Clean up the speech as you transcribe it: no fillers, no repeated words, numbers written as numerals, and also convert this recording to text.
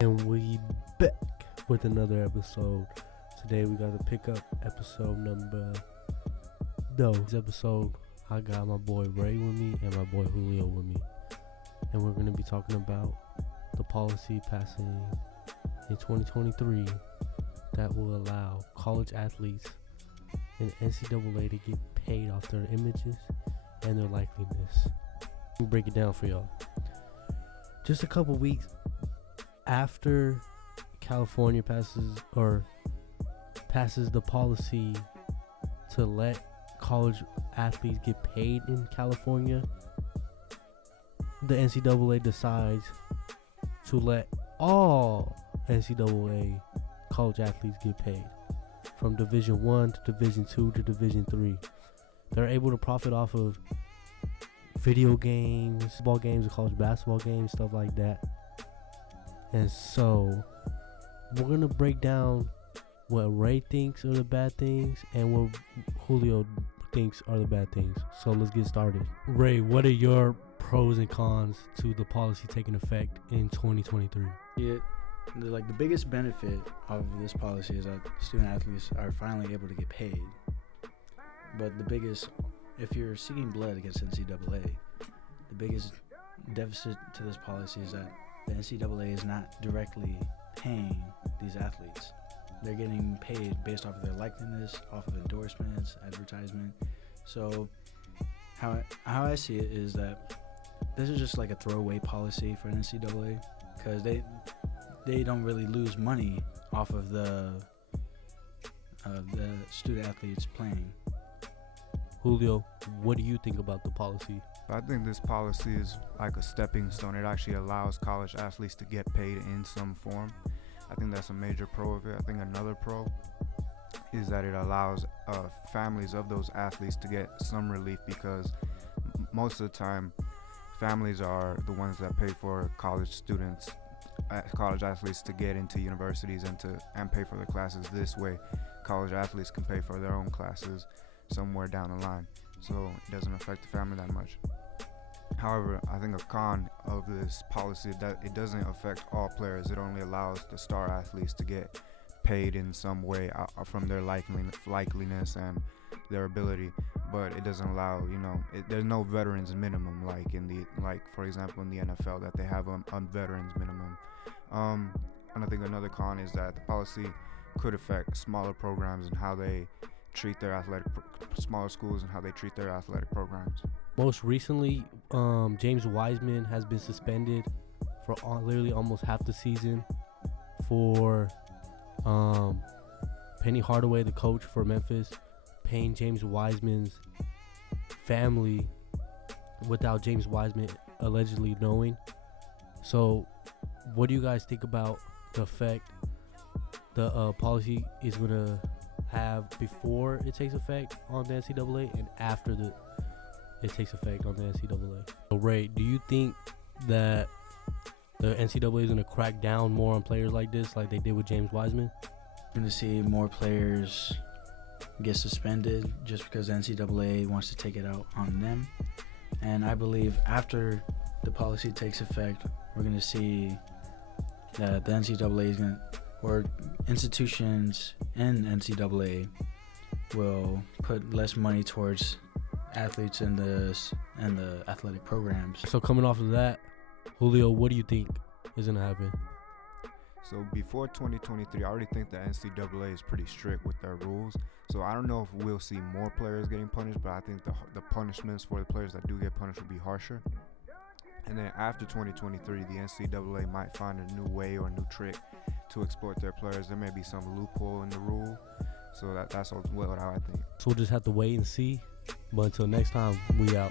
And we back with another episode. Today we got to pick up episode number. This episode, I got my boy Ray with me and my boy Julio with me. And we're going to be talking about the policy passing in 2023 that will allow college athletes in NCAA to get paid off their images and their likeliness. Let me break it down for y'all. Just a couple weeks after California passes the policy to let college athletes get paid in California, the NCAA decides to let all NCAA college athletes get paid from Division 1 to Division 2 to Division 3. They're able to profit off of video games, ball games, college basketball games, stuff like that. And so we're going to break down what Ray thinks are the bad things and what Julio thinks are the bad things. So let's get started. Ray, what are your pros and cons to the policy taking effect in 2023? The biggest benefit of this policy is that student athletes are finally able to get paid. But the biggest, if you're seeking blood against NCAA, the biggest deficit to this policy is that the NCAA is not directly paying these athletes. They're getting paid based off of their likeliness, off of endorsements, advertisement. So how I see it is that this is just like a throwaway policy for NCAA, because they don't really lose money off of the student athletes playing. Julio, what do you think about the policy? I think this policy is like a stepping stone. It actually allows college athletes to get paid in some form. I think that's a major pro of it. I think another pro is that it allows families of those athletes to get some relief, because most of the time families are the ones that pay for college students, college athletes to get into universities and pay for their classes. This way, college athletes can pay for their own classes somewhere down the line, so it doesn't affect the family that much. However, I think a con of this policy that it doesn't affect all players. It only allows the star athletes to get paid in some way from their likeliness and their ability, but it doesn't allow, there's no veterans minimum like for example in the NFL that they have a veterans minimum. And I think another con is that the policy could affect smaller programs and how they treat their smaller schools and how they treat their athletic programs. Most recently, James Wiseman has been suspended for literally almost half the season for Penny Hardaway, the coach for Memphis, paying James Wiseman's family without James Wiseman allegedly knowing. So what do you guys think about the effect the policy is going to have before it takes effect on the NCAA and after it takes effect on the NCAA? So Ray, do you think that the NCAA is going to crack down more on players like this, like they did with James Wiseman? We're going to see more players get suspended just because the NCAA wants to take it out on them. And I believe after the policy takes effect, we're going to see that the NCAA is going to, or institutions in NCAA will put less money towards athletes in the athletic programs. So coming off of that, Julio, what do you think is going to happen? So before 2023, I already think the NCAA is pretty strict with their rules. So I don't know if we'll see more players getting punished, but I think the punishments for the players that do get punished will be harsher. And then after 2023, the NCAA might find a new way or a new trick to exploit their players. There may be some loophole in the rule. So that's what I think. So we'll just have to wait and see. But until next time, we out.